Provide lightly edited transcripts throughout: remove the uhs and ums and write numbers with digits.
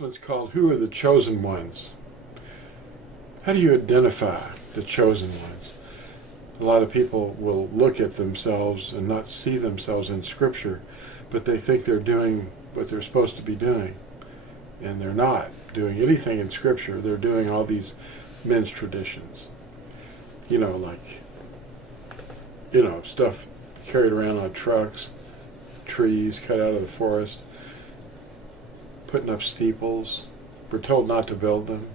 This one's called Who Are the Chosen Ones? How do you identify the chosen ones? A lot of people will look at themselves and not see themselves in Scripture, but they think they're doing what they're supposed to be doing. And they're not doing anything in Scripture. They're doing all these men's traditions. Stuff carried around on trucks, trees cut out of the forest, putting up steeples. We're told not to build them,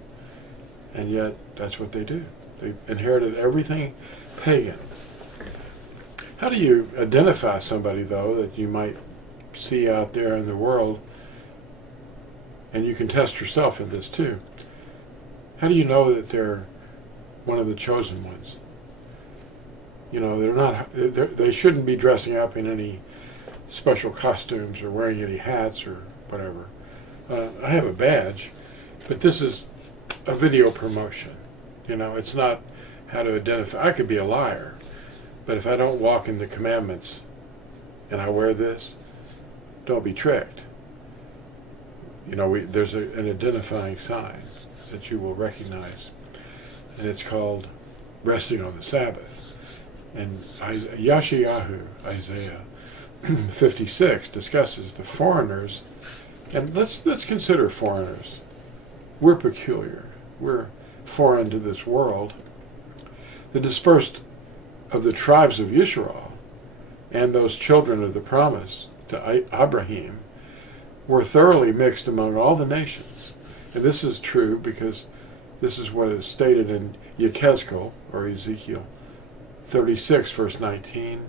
and yet that's what they do. They inherited everything pagan. How do you identify somebody, though, that you might see out there in the world, and you can test yourself in this too? How do you know that they're one of the chosen ones? They shouldn't be dressing up in any special costumes or wearing any hats or whatever. I have a badge, but this is a video promotion. It's not how to identify. I could be a liar, but if I don't walk in the commandments and I wear this, don't be tricked. There's an identifying sign that you will recognize, and it's called resting on the Sabbath. And Yeshayahu, Isaiah 56, discusses the foreigners. And let's consider foreigners. We're peculiar. We're foreign to this world. The dispersed of the tribes of Yisrael and those children of the promise to ABRAHIM were thoroughly mixed among all the nations. And this is true because this is what is stated in Yechezkel, or Ezekiel 36, verse 19,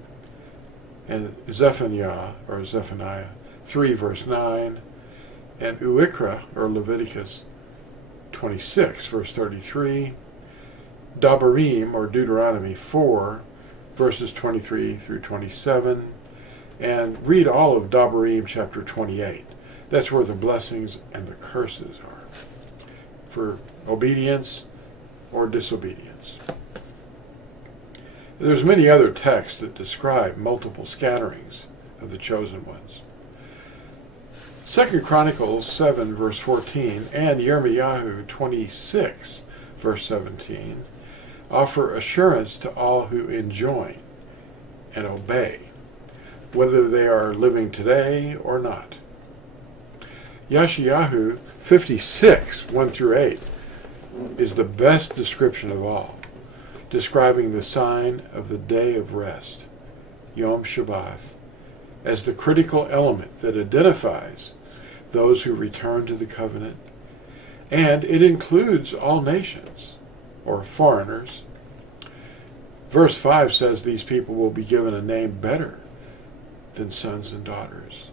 and Zephaniah, or Zephaniah 3, verse 9, and Uikra, or Leviticus 26, verse 33, Dabarim, or Deuteronomy 4, verses 23 through 27, and read all of Dabarim chapter 28. That's where the blessings and the curses are for obedience or disobedience. There's many other texts that describe multiple scatterings of the chosen ones. 2 Chronicles 7, verse 14, and Yirmiyahu 26, verse 17, offer assurance to all who enjoin and obey, whether they are living today or not. Yeshayahu 56, 1 through 8, is the best description of all, describing the sign of the day of rest, Yom Shabbat, as the critical element that identifies those who return to the covenant, and it includes all nations, or foreigners. Verse 5 says these people will be given a name better than sons and daughters.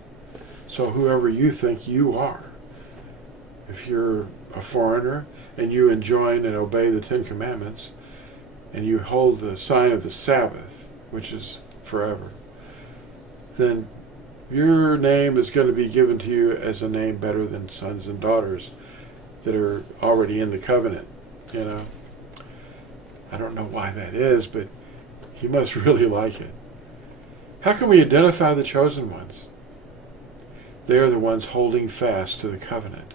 So whoever you think you are, if you're a foreigner and you enjoin and obey the Ten Commandments, and you hold the sign of the Sabbath, which is forever, then your name is going to be given to you as a name better than sons and daughters that are already in the covenant. I don't know why that is, but he must really like it. How can we identify the chosen ones? They are the ones holding fast to the covenant,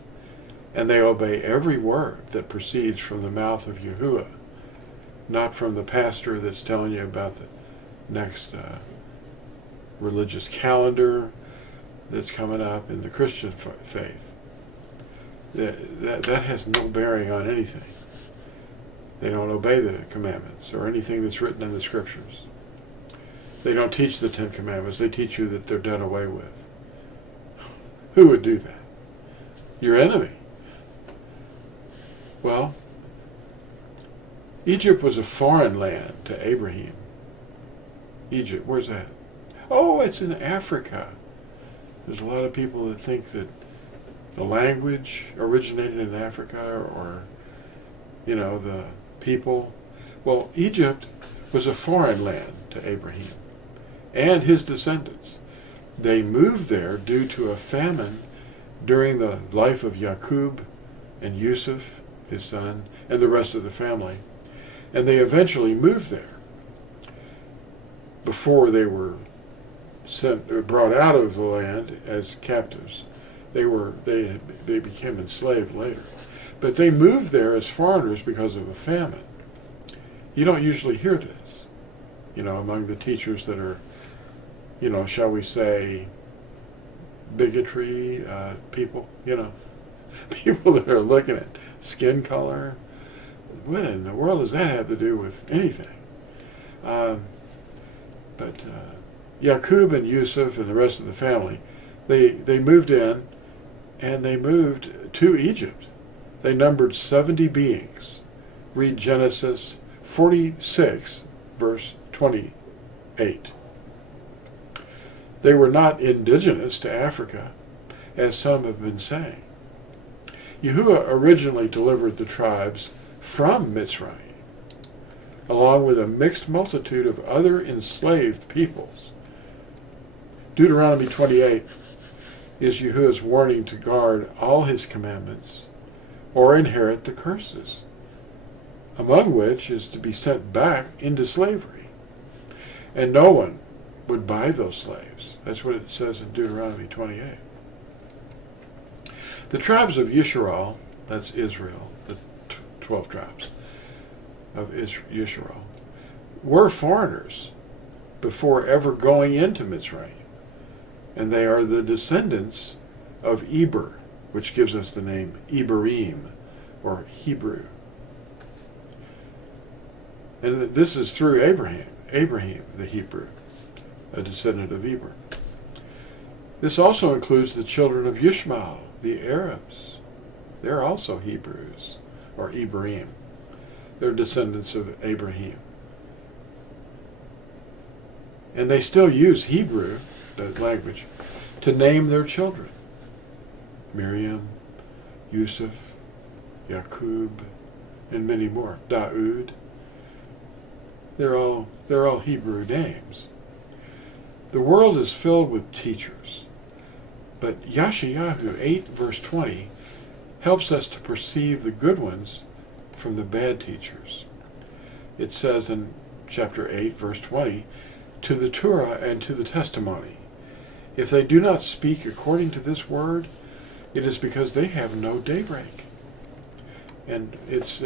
and they obey every word that proceeds from the mouth of Yahuah, not from the pastor that's telling you about the next religious calendar that's coming up in the Christian faith. That has no bearing on anything. They don't obey the commandments or anything that's written in the Scriptures. They don't teach the Ten Commandments. They teach you that they're done away with. Who would do that? Your enemy. Well, Egypt was a foreign land to Abraham. Egypt, where's that? Oh, it's in Africa. There's a lot of people that think that the language originated in Africa, or, the people. Well, Egypt was a foreign land to Abraham and his descendants. They moved there due to a famine during the life of Yaqub and Yusuf, his son, and the rest of the family. And they eventually moved there before they were brought out of the land as captives They became enslaved later. But they moved there as foreigners because of a famine. You don't usually hear this, among the teachers that are, shall we say, bigotry people, people that are looking at skin color. What in the world does that have to do with anything? But Yaqub and Yusuf and the rest of the family, they moved in, and they moved to Egypt. They numbered 70 beings. Read Genesis 46, verse 28. They were not indigenous to Africa, as some have been saying. Yahuah originally delivered the tribes from Mitzrayim, along with a mixed multitude of other enslaved peoples. Deuteronomy 28 is Yahuah's warning to guard all his commandments or inherit the curses, among which is to be sent back into slavery. And no one would buy those slaves. That's what it says in Deuteronomy 28. The tribes of Yisrael, that's Israel, the 12 tribes of Yisrael, were foreigners before ever going into Mitzrayim. And they are the descendants of Eber, which gives us the name ABRAHIM, or Hebrew. And this is through Abraham, the Hebrew, a descendant of Eber. This also includes the children of Ishmael, the Arabs. They're also Hebrews, or ABRAHIM. They're descendants of Abraham. And they still use Hebrew, that language, to name their children. Miriam, Yusuf, Yaqub, and many more. Daud. They're all Hebrew names. The world is filled with teachers, but Yeshayahu 8 verse 20 helps us to perceive the good ones from the bad teachers. It says in chapter 8 verse 20, to the Torah and to the testimony, if they do not speak according to this word, it is because they have no daybreak. And that's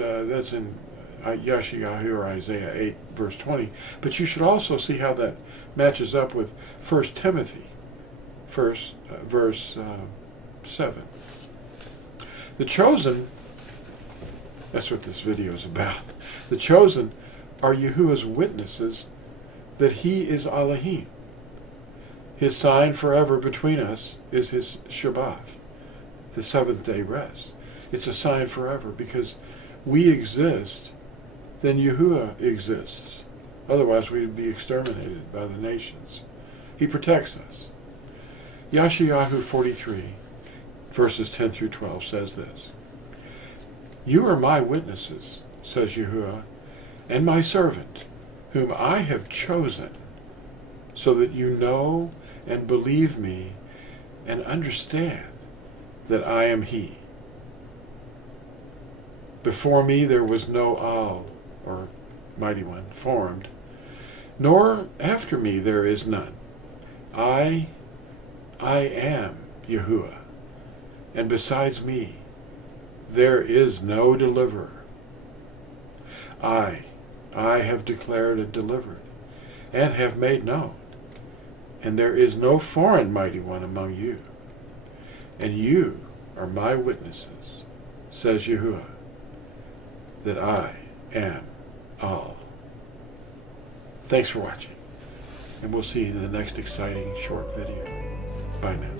in Yeshayahu or Isaiah 8 verse 20. But you should also see how that matches up with 1 Timothy verse 7. The chosen, that's what this video is about. The chosen are Yahuah's witnesses that he is Elohim. His sign forever between us is his Shabbat, the seventh day rest. It's a sign forever because we exist, then Yahuah exists. Otherwise we would be exterminated by the nations. He protects us. Yeshayahu 43, verses 10 through 12 says this. You are my witnesses, says Yahuah, and my servant, whom I have chosen, so that you know and believe me and understand that I am he. Before me there was no Al, or mighty one, formed, nor after me there is none. I am Yahuah, and besides me there is no deliverer. I have declared and delivered, and have made known, and there is no foreign mighty one among you. And you are my witnesses, says Yahuah, that I am Al. Thanks for watching, and we'll see you in the next exciting short video. Bye now.